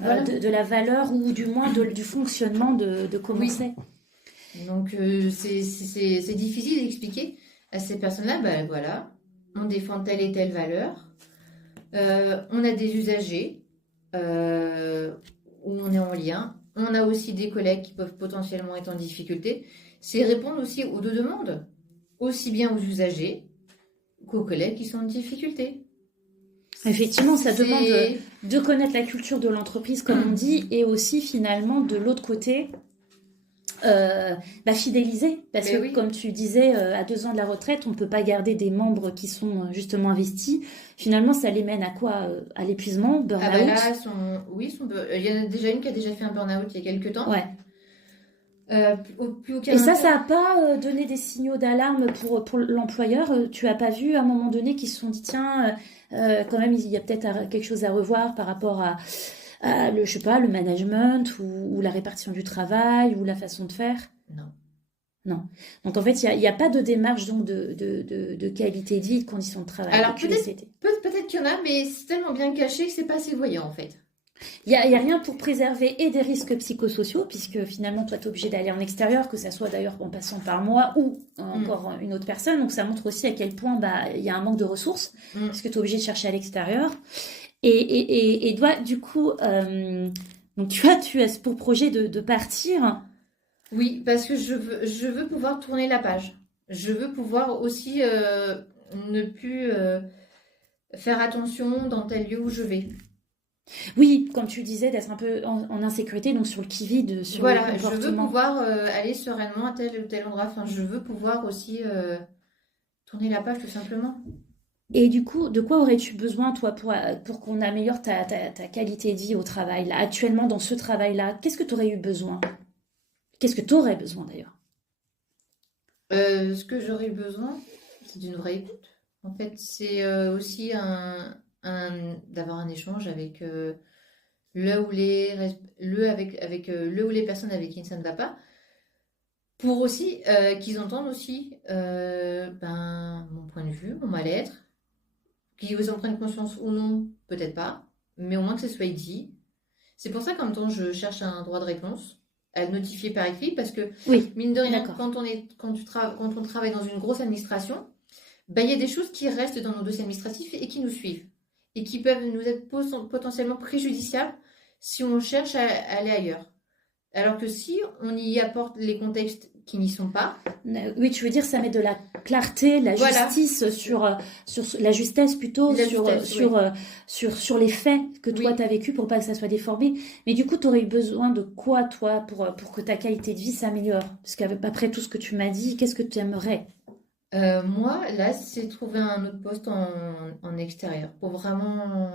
voilà. de la valeur ou du moins du fonctionnement de comment Oui. c'est. Donc, c'est difficile d'expliquer à ces personnes-là, ben voilà, on défend telle et telle valeur, on a des usagers euh, où on est en lien, on a aussi des collègues qui peuvent potentiellement être en difficulté. C'est répondre aussi aux deux demandes, aussi bien aux usagers qu'aux collègues qui sont en difficulté. Effectivement, ça demande C'est... de connaître la culture de l'entreprise, comme on dit, et aussi finalement de l'autre côté, euh, fidéliser. Parce que Mais oui. comme tu disais, à 2 ans de la retraite, on ne peut pas garder des membres qui sont justement investis. Finalement, ça les mène à quoi? À l'épuisement, Ah bah là, burn-out. il y en a déjà une qui a déjà fait un burn-out il y a quelques temps. Ouais. Plus Et aucun ça intérêt. n'a pas donné des signaux d'alarme pour l'employeur. Tu as pas vu à un moment donné qu'ils se sont dit, tiens, quand même, il y a peut-être quelque chose à revoir par rapport à le, je sais pas, le management ou la répartition du travail ou la façon de faire? Non. Non. Donc en fait, il y a pas de démarche donc de qualité de vie, de conditions de travail, de Alors QVCT. peut-être qu'il y en a, mais c'est tellement bien caché que c'est pas assez voyant en fait. Il y a rien pour préserver et des risques psychosociaux, puisque finalement, toi, tu es obligé d'aller en extérieur, que ça soit d'ailleurs en passant par moi ou Mm, encore une autre personne. Donc ça montre aussi à quel point il y a un manque de ressources, mm. parce que tu es obligé de chercher à l'extérieur. Et toi, du coup, donc tu as pour projet de partir. Oui, parce que je veux pouvoir tourner la page. Je veux pouvoir aussi ne plus faire attention dans tel lieu où je vais. Oui, comme tu disais, d'être un peu en insécurité, donc sur le qui-vive, sur le Voilà, je veux comportement. pouvoir aller sereinement à tel ou tel endroit. Enfin, je veux pouvoir aussi tourner la page tout simplement. Et du coup, de quoi aurais-tu besoin, toi, pour qu'on améliore ta qualité de vie au travail, là, actuellement, dans ce travail-là? Qu'est-ce que tu aurais eu besoin? Qu'est-ce que tu aurais besoin, d'ailleurs? Ce que j'aurais besoin, c'est d'une vraie écoute. En fait, c'est aussi d'avoir un échange avec le ou les personnes avec qui ça ne va pas, pour aussi qu'ils entendent aussi ben, mon point de vue, mon mal-être, qu'ils en prennent conscience ou non, peut-être pas, mais au moins que ce soit dit. C'est pour ça qu'en même temps, je cherche un droit de réponse à le notifier par écrit, parce que, Oui, mine de rien, d'accord. quand on travaille dans une grosse administration, ben, il y a des choses qui restent dans nos dossiers administratifs et qui nous suivent, et qui peuvent nous être potentiellement préjudiciables si on cherche à aller ailleurs. Alors que si on y apporte les contextes qui n'y sont pas, Oui, tu veux dire, ça met de la clarté, la voilà, justice sur la justesse plutôt, la justesse, oui. sur les faits que toi Oui. tu as vécu pour pas que ça soit déformé. Mais du coup, tu aurais eu besoin de quoi, toi, pour que ta qualité de vie s'améliore? Parce qu'après tout ce que tu m'as dit, qu'est-ce que tu aimerais? Moi, là, c'est trouver un autre poste en extérieur pour vraiment.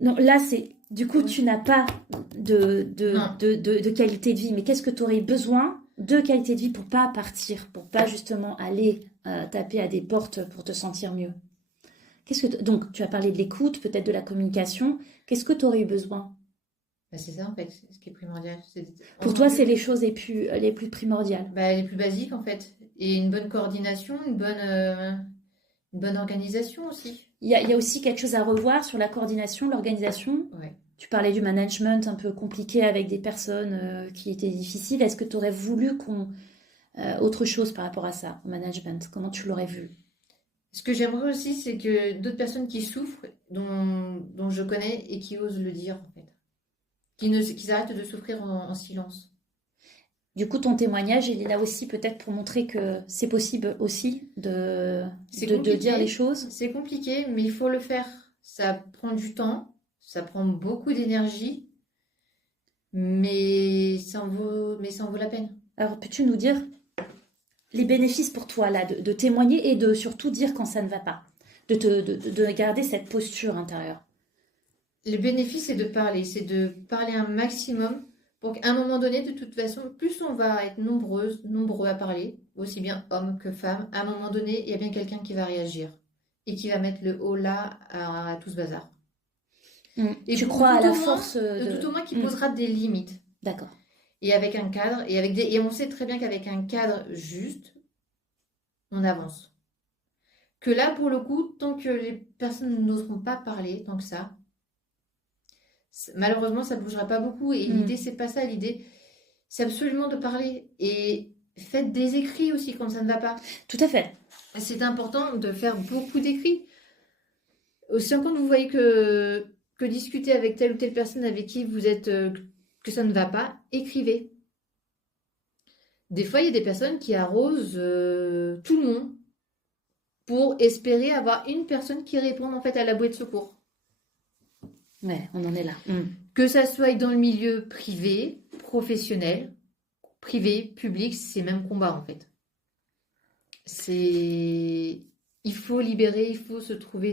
Non, là, c'est. Du coup, Ouais. tu n'as pas Non. de qualité de vie. Mais qu'est-ce que tu aurais besoin de qualité de vie pour pas partir, pour pas justement aller taper à des portes pour te sentir mieux? Donc, tu as parlé de l'écoute, peut-être de la communication. Qu'est-ce que tu aurais eu besoin? Bah, c'est ça, en fait, c'est ce qui est primordial. C'est Pour toi, entendre c'est les choses les plus primordiales. bah, les plus basiques, en fait. Et une bonne coordination, une bonne organisation aussi. Il y a aussi quelque chose à revoir sur la coordination, l'organisation. Ouais. tu parlais du management un peu compliqué avec des personnes qui étaient difficiles. Est-ce que tu aurais voulu autre chose par rapport à ça, au management? Comment tu l'aurais vu? Ce que j'aimerais aussi, c'est que d'autres personnes qui souffrent, dont je connais et qui osent le dire, en fait. Qu'ils arrêtent de souffrir en silence. Du coup, ton témoignage, il est là aussi peut-être pour montrer que c'est possible aussi C'est de dire les compliqué, choses. c'est compliqué, mais il faut le faire. Ça prend du temps, ça prend beaucoup d'énergie, mais ça en vaut la peine. Alors, peux-tu nous dire les bénéfices pour toi là de témoigner et de surtout dire quand ça ne va pas, de garder cette posture intérieure? Le bénéfice, c'est de parler un maximum pour qu'à un moment donné, de toute façon, plus on va être nombreux à parler, aussi bien hommes que femmes, à un moment donné, il y a bien quelqu'un qui va réagir et qui va mettre le haut là à tout ce bazar. Et Tu pour crois à tout la au moins, force tout au moins qui posera des limites. D'accord. Et avec un cadre, et on sait très bien qu'avec un cadre juste, on avance. Que là, pour le coup, tant que les personnes n'oseront pas parler, tant que ça, malheureusement, ça ne bougera pas beaucoup. Et l'idée, c'est pas ça. L'idée, c'est absolument de parler. Et faites des écrits aussi quand ça ne va pas. Tout à fait. C'est important de faire beaucoup d'écrits. Aussi, quand vous voyez que discuter avec telle ou telle personne avec qui vous êtes, que ça ne va pas, écrivez. Des fois, il y a des personnes qui arrosent tout le monde pour espérer avoir une personne qui réponde en fait à la bouée de secours. Ouais, on en est là. Que ça soit dans le milieu privé, professionnel, privé, public, c'est même combat en fait. Il faut libérer, il faut se trouver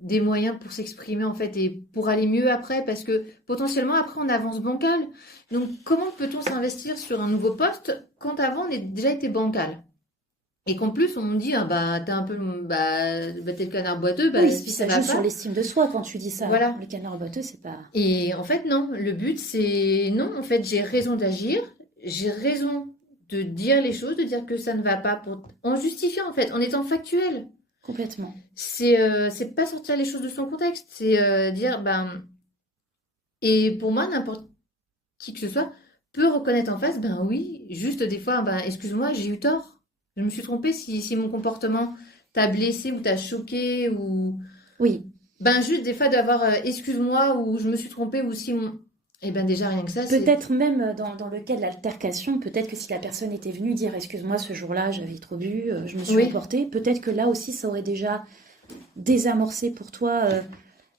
des moyens pour s'exprimer en fait et pour aller mieux après parce que potentiellement après on avance bancal. Donc comment peut-on s'investir sur un nouveau poste quand avant on a déjà été bancal? Et qu'en plus on me dit ah bah t'es un peu t'es le canard boiteux, bah oui, si ça va joue pas. sur l'estime de soi quand tu dis ça. Voilà. Le canard boiteux, c'est pas. Et en fait non, le but c'est non, en fait j'ai raison d'agir, j'ai raison de dire les choses, de dire que ça ne va pas en justifiant en fait, en étant factuel. Complètement. C'est pas sortir les choses de son contexte, c'est dire et pour moi n'importe qui que ce soit peut reconnaître en face oui, juste des fois excuse-moi, j'ai eu tort. Je me suis trompée si mon comportement t'a blessé ou t'a choqué ou oui. Juste des fois d'avoir excuse-moi ou je me suis trompée ou si mon déjà rien que ça peut-être même dans le cas de l'altercation, peut-être que si la personne était venue dire excuse-moi ce jour-là j'avais trop bu, je me suis emportée, peut-être que là aussi ça aurait déjà désamorcé pour toi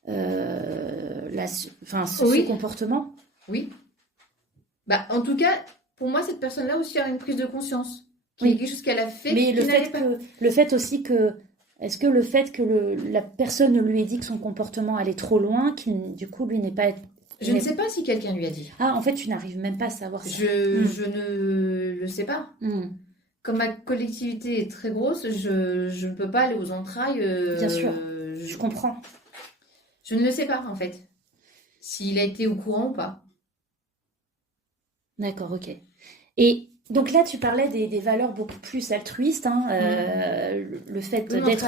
ce comportement. Oui. En tout cas, pour moi cette personne-là aussi a une prise de conscience. Qui est quelque chose qu'elle a fait. Mais le fait aussi que est-ce que le fait que la personne lui ait dit que son comportement allait trop loin, qu'il du coup lui n'est pas. Je ne sais pas si quelqu'un lui a dit. Ah, en fait, tu n'arrives même pas à savoir ça. Je ne le sais pas. Comme ma collectivité est très grosse, je ne peux pas aller aux entrailles. Bien sûr, je comprends. Je ne le sais pas, en fait. S'il a été au courant ou pas. D'accord, ok. Et donc là, tu parlais des valeurs beaucoup plus altruistes, le fait d'être...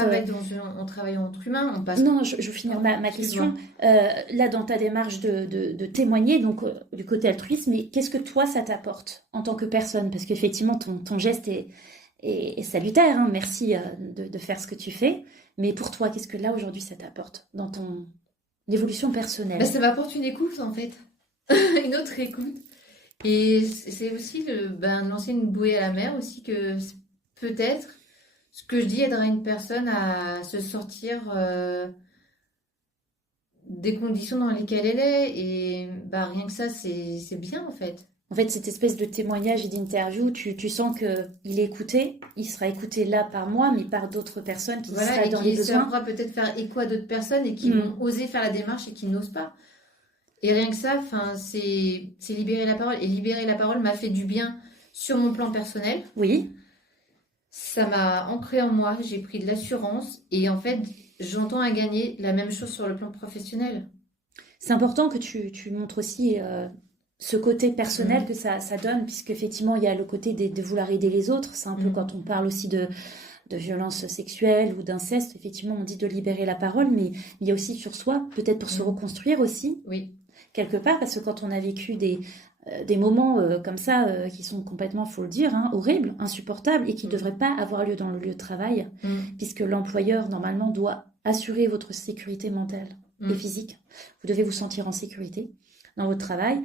On travaille entre humains, on passe... Non, je vais finir ma question. Là, dans ta démarche de témoigner, donc du côté altruiste, mais qu'est-ce que toi, ça t'apporte en tant que personne? Parce qu'effectivement, ton geste est salutaire, hein, merci de faire ce que tu fais. Mais pour toi, qu'est-ce que là, aujourd'hui, ça t'apporte dans ton évolution personnelle? Ça m'apporte une écoute, en fait. Une autre écoute. Et c'est aussi de lancer une bouée à la mer aussi que peut-être ce que je dis aidera une personne à se sortir des conditions dans lesquelles elle est et rien que ça c'est bien en fait. En fait, cette espèce de témoignage et d'interview, tu sens qu'il est écouté, il sera écouté là par moi, mais par d'autres personnes qui seraient dans les besoins. Et qui saura peut-être faire écho à d'autres personnes et qui vont oser faire la démarche et qui n'osent pas. Et rien que ça, c'est libérer la parole. Et libérer la parole m'a fait du bien sur mon plan personnel. Oui. Ça m'a ancré en moi, j'ai pris de l'assurance. Et en fait, j'entends à gagner la même chose sur le plan professionnel. C'est important que tu montres aussi ce côté personnel que ça donne, puisqu'effectivement, il y a le côté de vouloir aider les autres. C'est un peu quand on parle aussi de violences sexuelles ou d'inceste, effectivement, on dit de libérer la parole, mais il y a aussi sur soi, peut-être pour se reconstruire aussi, Oui. quelque part, parce que quand on a vécu des moments comme ça, qui sont complètement, faut le dire, hein, horribles, insupportables, et qui ne devraient pas avoir lieu dans le lieu de travail, puisque l'employeur, normalement, doit assurer votre sécurité mentale et physique. Vous devez vous sentir en sécurité dans votre travail.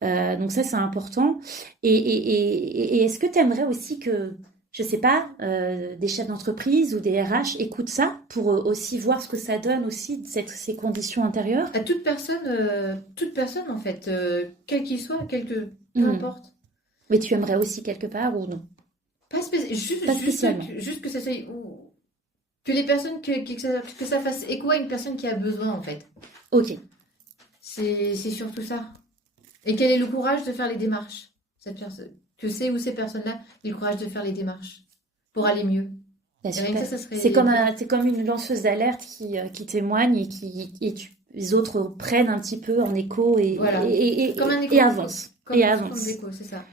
Donc ça, c'est important. Et est-ce que tu aimerais aussi que, je sais pas, des chefs d'entreprise ou des RH écoutent ça pour aussi voir ce que ça donne aussi, ces conditions intérieures? À toute personne en fait, quel qu'il soit, peu importe. Mais tu aimerais aussi quelque part ou non? Pas, juste, Pas spécialement. juste que ça soit, que les personnes, que ça fasse écho à une personne qui a besoin en fait. Ok. C'est surtout ça. Et quel est le courage de faire les démarches, cette personne, que c'est ou ces personnes-là, aient le courage de faire les démarches pour aller mieux. Bah, Et rien que super. ça serait... C'est comme une lanceuse d'alerte qui témoigne les autres prennent un petit peu en écho Voilà. Comme un écho. et avancent. Comme Et une avancent. forme d'écho, c'est ça.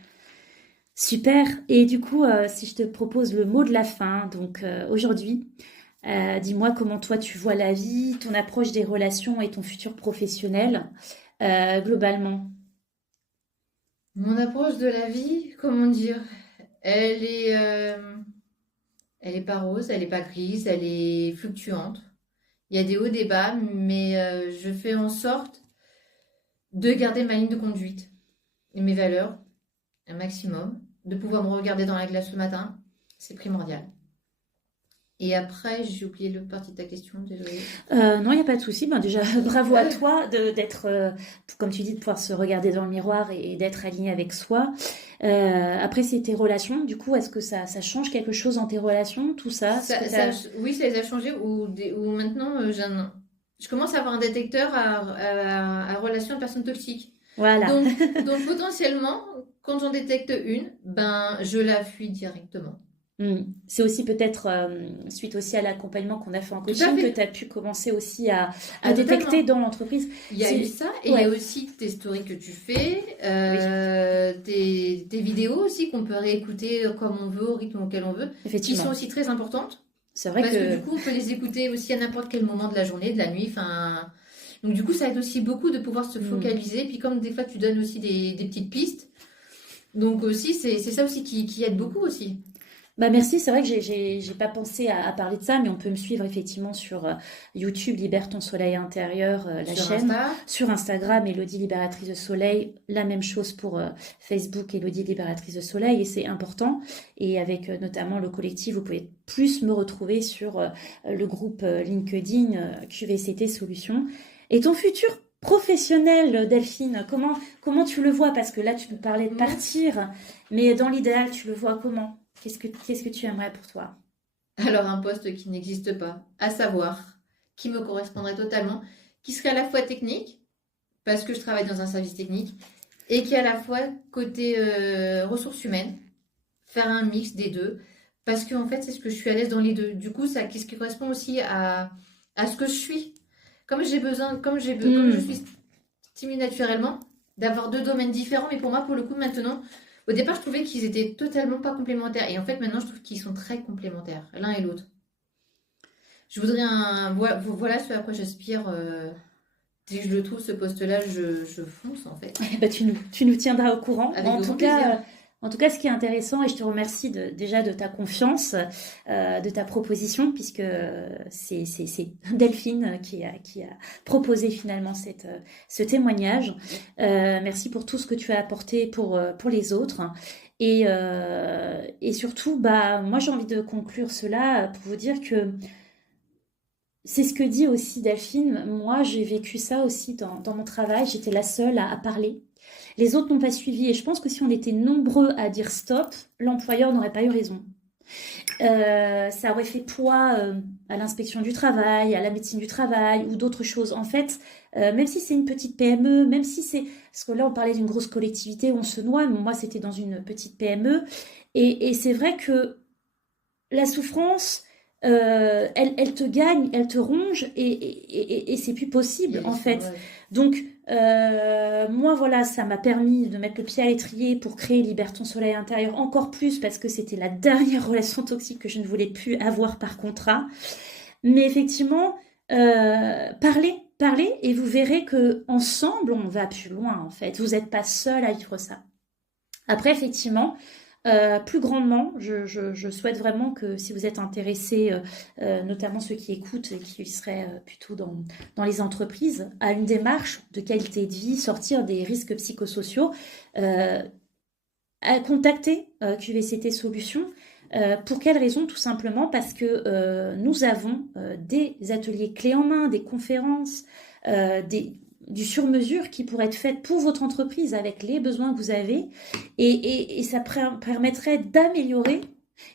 Super. Et du coup, si je te propose le mot de la fin, donc aujourd'hui, dis-moi comment toi tu vois la vie, ton approche des relations et ton futur professionnel, globalement. Mon approche de la vie, comment dire, elle est, elle est pas rose, elle est pas grise, elle est fluctuante. Il y a des hauts, des bas, mais je fais en sorte de garder ma ligne de conduite et mes valeurs un maximum, de pouvoir me regarder dans la glace le matin, c'est primordial. Et après, j'ai oublié l'autre partie de ta question, désolée. Non, il n'y a pas de souci. Ben déjà, bravo à toi d'être, comme tu dis, de pouvoir se regarder dans le miroir et d'être aligné avec soi. Après, c'est tes relations. Du coup, est-ce que ça change quelque chose dans tes relations, tout ça? Oui, ça les a changés. Ou maintenant, je commence à avoir un détecteur à relations de personnes toxiques. Voilà. Donc potentiellement, quand j'en détecte une, ben, je la fuis directement. C'est aussi peut-être suite aussi à l'accompagnement qu'on a fait en coaching que tu as pu commencer aussi à détecter dans l'entreprise. Il y a eu ça, et il y a aussi tes stories que tu fais, tes vidéos aussi qu'on peut réécouter comme on veut, au rythme auquel on veut, qui sont aussi très importantes. C'est vrai parce que du coup, on peut les écouter aussi à n'importe quel moment de la journée, de la nuit, enfin... Donc du coup, ça aide aussi beaucoup de pouvoir se focaliser, puis comme des fois tu donnes aussi des petites pistes, donc aussi, c'est ça aussi qui aide beaucoup aussi. Bah merci, c'est vrai que j'ai pas pensé à parler de ça, mais on peut me suivre effectivement sur YouTube, Libère ton soleil intérieur, la chaîne. Sur Instagram, Elodie Libératrice de Soleil. La même chose pour Facebook, Elodie Libératrice de Soleil, et c'est important. Et avec notamment le collectif, vous pouvez plus me retrouver sur le groupe LinkedIn QVCT Solutions. Et ton futur professionnel, Delphine, comment tu le vois? Parce que là, tu nous parlais de partir, mais dans l'idéal, tu le vois comment? Qu'est-ce que tu aimerais pour toi? Alors, un poste qui n'existe pas, à savoir, qui me correspondrait totalement, qui serait à la fois technique, parce que je travaille dans un service technique, et qui est à la fois côté ressources humaines, faire un mix des deux, parce qu'en fait, c'est ce que je suis à l'aise dans les deux. Du coup, ça, qu'est-ce qui correspond aussi à ce que je suis. Comme je suis timide naturellement, d'avoir deux domaines différents, mais pour moi, pour le coup, maintenant, au départ, je trouvais qu'ils étaient totalement pas complémentaires. Et en fait, maintenant, je trouve qu'ils sont très complémentaires, l'un et l'autre. Je voudrais Voilà ce à quoi j'aspire. Dès que je le trouve, ce poste-là, je fonce, en fait. Bah, tu nous tiendras au courant. Avec grand plaisir. En tout cas, ce qui est intéressant, et je te remercie déjà de ta confiance, de ta proposition, puisque c'est Delphine qui a proposé finalement ce témoignage. Merci pour tout ce que tu as apporté pour les autres. Et surtout, bah, moi j'ai envie de conclure cela pour vous dire que c'est ce que dit aussi Delphine. Moi, j'ai vécu ça aussi dans mon travail. J'étais la seule à parler. Les autres n'ont pas suivi. Et je pense que si on était nombreux à dire stop, l'employeur n'aurait pas eu raison. Ça aurait fait poids à l'inspection du travail, à la médecine du travail ou d'autres choses. En fait, même si c'est une petite PME, même si c'est... Parce que là, on parlait d'une grosse collectivité où on se noie. Mais moi, c'était dans une petite PME. Et c'est vrai que la souffrance... elle te gagne, elle te ronge et c'est plus possible en fait. Ouais. Donc moi voilà, ça m'a permis de mettre le pied à l'étrier pour créer Libère ton soleil intérieur encore plus parce que c'était la dernière relation toxique que je ne voulais plus avoir par contrat. Mais effectivement, parlez et vous verrez que ensemble on va plus loin en fait. Vous n'êtes pas seul à vivre ça. Après, effectivement, plus grandement, je souhaite vraiment que si vous êtes intéressés, notamment ceux qui écoutent et qui seraient plutôt dans les entreprises, à une démarche de qualité de vie, sortir des risques psychosociaux, euh, à contacter QVCT Solutions. Pour quelle raison? Tout simplement parce que nous avons des ateliers clés en main, des conférences, du sur-mesure qui pourrait être fait pour votre entreprise avec les besoins que vous avez et ça permettrait d'améliorer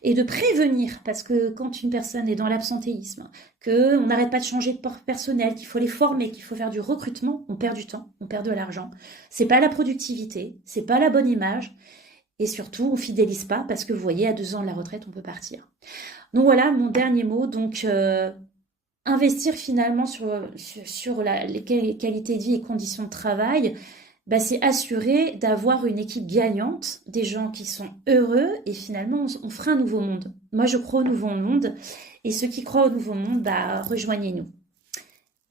et de prévenir parce que quand une personne est dans l'absentéisme, qu'on n'arrête pas de changer de personnel, qu'il faut les former, qu'il faut faire du recrutement, on perd du temps, on perd de l'argent. C'est pas la productivité, c'est pas la bonne image. Et surtout, on fidélise pas parce que vous voyez, à 2 ans de la retraite, on peut partir. Donc voilà, mon dernier mot. Donc, investir finalement sur les qualités de vie et conditions de travail, bah, c'est assurer d'avoir une équipe gagnante, des gens qui sont heureux et finalement, on fera un nouveau monde. Moi, je crois au nouveau monde et ceux qui croient au nouveau monde, bah, rejoignez-nous.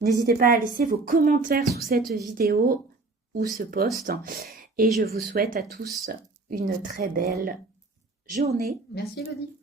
N'hésitez pas à laisser vos commentaires sous cette vidéo ou ce post et je vous souhaite à tous une très belle journée. Merci, Elodie.